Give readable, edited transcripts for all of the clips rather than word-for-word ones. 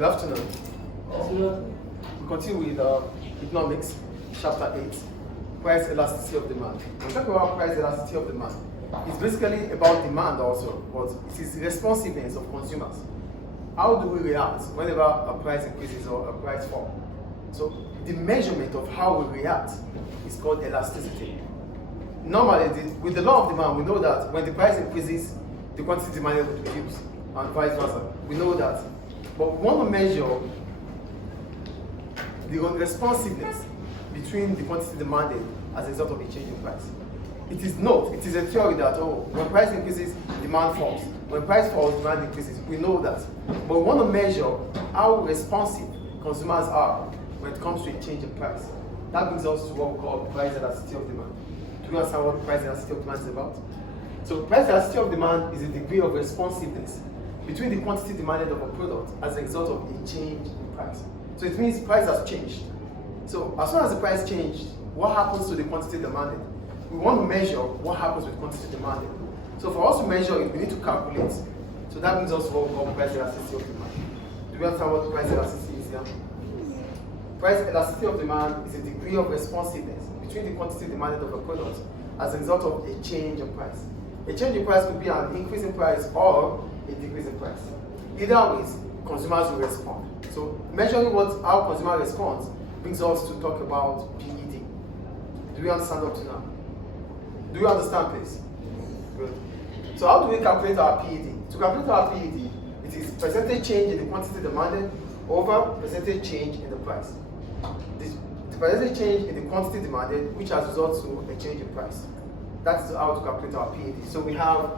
Good afternoon. We continue with economics, chapter 8, price elasticity of demand. When we talk about price elasticity of demand, it's basically about demand also, but it is responsiveness of consumers. How do we react whenever a price increases or a price falls? So the measurement of how we react is called elasticity. Normally, with the law of demand, we know that when the price increases, the quantity demanded will reduce, and vice versa. We know that. But we want to measure the responsiveness between the quantity demanded as a result of a change in price. It is a theory that when price increases, demand falls. When price falls, demand increases. We know that. But we want to measure how responsive consumers are when it comes to a change in price. That brings us to what we call price elasticity of demand. Do you understand what price elasticity of demand is about? So price elasticity of demand is a degree of responsiveness between the quantity demanded of a product as a result of a change in price. So it means price has changed. So as soon as the price changed, what happens to the quantity demanded? We want to measure what happens with quantity demanded. So for us to measure it, we need to calculate. So that brings us to what we call price elasticity of demand. Do you understand what price elasticity is here? Price elasticity of demand is a degree of responsiveness between the quantity demanded of a product as a result of a change in price. A change in price could be an increase in price or a decrease in price. Either ways, consumers will respond. So measuring how consumer responds brings us to talk about PED. Do you understand up to now? Do you understand, please? Good. So how do we calculate our PED? To calculate our PED, it is percentage change in the quantity demanded over percentage change in the price. The percentage change in the quantity demanded, which has resulted to a change in price. That is how to calculate our PED. So we have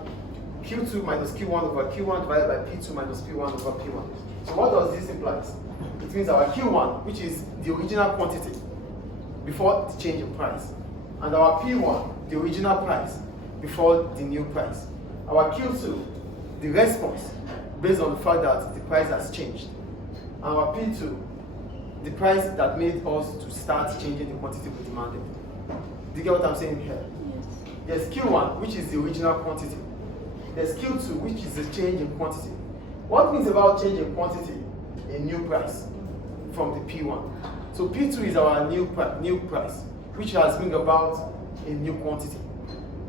Q2 minus Q1 over Q1 divided by P2 minus P1 over P1. So what does this imply? It means our Q1, which is the original quantity before the change in price, and our P1, the original price before the new price. Our Q2, the response based on the fact that the price has changed. And our P2, the price that made us to start changing the quantity we demanded. Do you get what I'm saying here? Yes. There's Q1, which is the original quantity. There's Q2, which is the change in quantity. What means about change in quantity? A new price from the P1. So P2 is our new price, which has bring about a new quantity.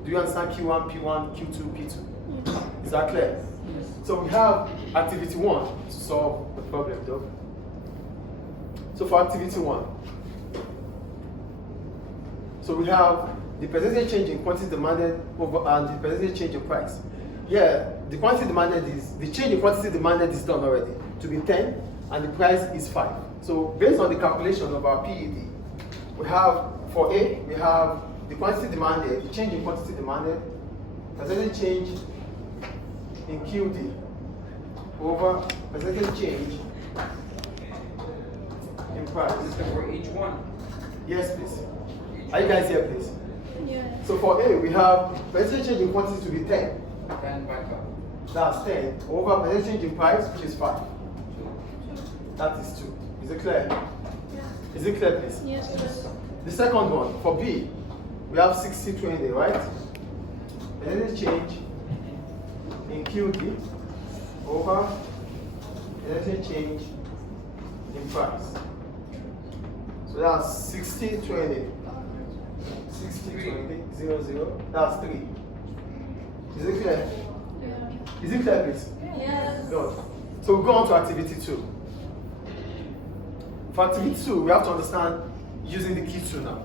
Do you understand Q1, P1, Q2, P2? Yes. Is that clear? Yes. So we have activity 1 to solve the problem, though. So for activity 1, so we have the percentage change in quantity demanded over and the percentage change in price. Here, the quantity demanded the change in quantity demanded is done already to be 10 and the price is 5. So based on the calculation of our PED, we have for A, we have the quantity demanded, the change in quantity demanded, percentage change in QD over percentage change in price. This is for each one. Yes, please. Are you guys here, please? Yes. So for A, we have percentage change in quantity to be 10. 10 by 5. That's 10 over percentage change in price, which is 5. That is 2. Is it clear? Yeah. Is it clear, please? Yes. The second one, for B, we have 60-20, right? Percentage change in QD over percentage change in price. So that's 60-20. 60-20, 0-0. That's 3. Is it clear? Yeah. Is it clear, please? Yes. Good. So we go on to activity 2. For activity 2, we have to understand using the key 2 now.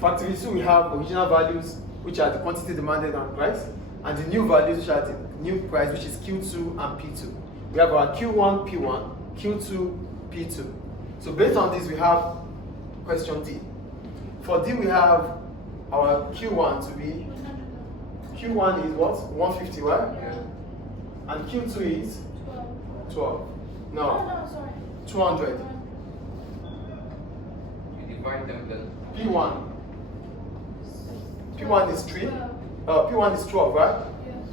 For activity 2, we have original values, which are the quantity demanded and price, and the new values, which are the new price, which is Q2 and P2. We have our Q1, P1, Q2, P2. So based on this, we have question D. For D, we have our Q1 to be, Q1 is what? 150, right? Yeah. And Q2 is 12. No, No, sorry. 200. You divide them then. P1. P1 is 3. P1 is 12, right? Yes.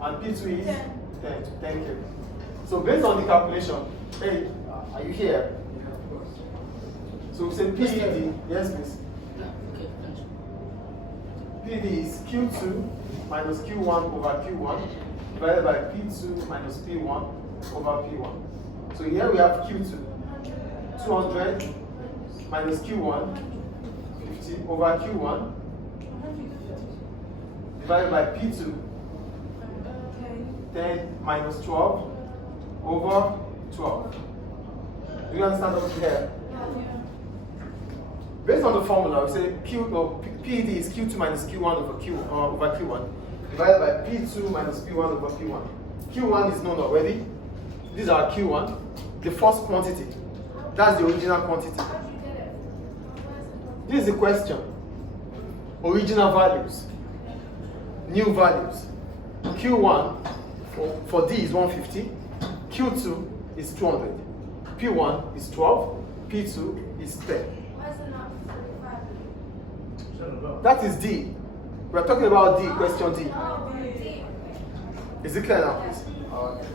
And P2 is 10. 10. Thank you. So based on the calculation, hey, are you here? Yeah, of course. So we say PED, yes please. PED is Q2 minus Q1 over Q1 divided by P2 minus P1 over P1. So here we have Q2. 200 minus Q1, 50 over Q1 divided by P2, 10 minus 12 over 12. Do you understand up to here? Based on the formula, we say PED is Q2 minus Q1 over Q1 divided by P2 minus P1 over P1. Q1 is known already. These are Q1, the first quantity. That's the original quantity. This is the question. Original values, new values. Q1 for D is 150, Q2 is 200, P1 is 12, P2 is 10. Why is it not 45? That is D. We are talking about D, question D. Oh, D. Is it clear now, please? Okay.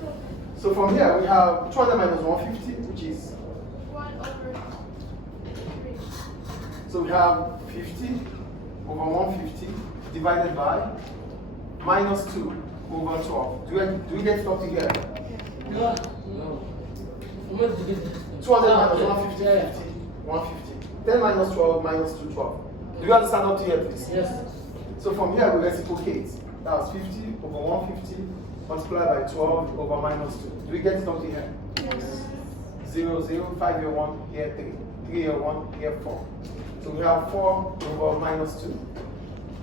So from here we have 200 minus 150, which is 1 over 3. so we have 50 over 150 divided by minus 2 over 12. Do we get it up together? No. 200 minus 150, 50, 150. 10 minus 12 minus 2, 12. Do you understand up to here, please? Yes. So from here we reciprocate. That was 50 over 150 multiplied by 12 over minus 2. Do we get it up to here? Yes. 0, 0, 5 here 1, here 3. 3 here 1, here 4. So we have 4 over minus 2,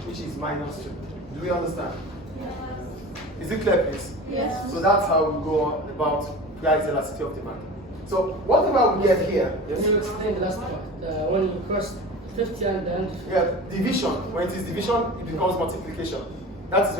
which is minus 2. Do we understand? Yes. Is it clear, please? Yes. So that's how we go on about price elasticity of demand. So whatever we get here, Can you explain the last part? When you cross 50 and then yeah, division. When it is division, it becomes multiplication. That is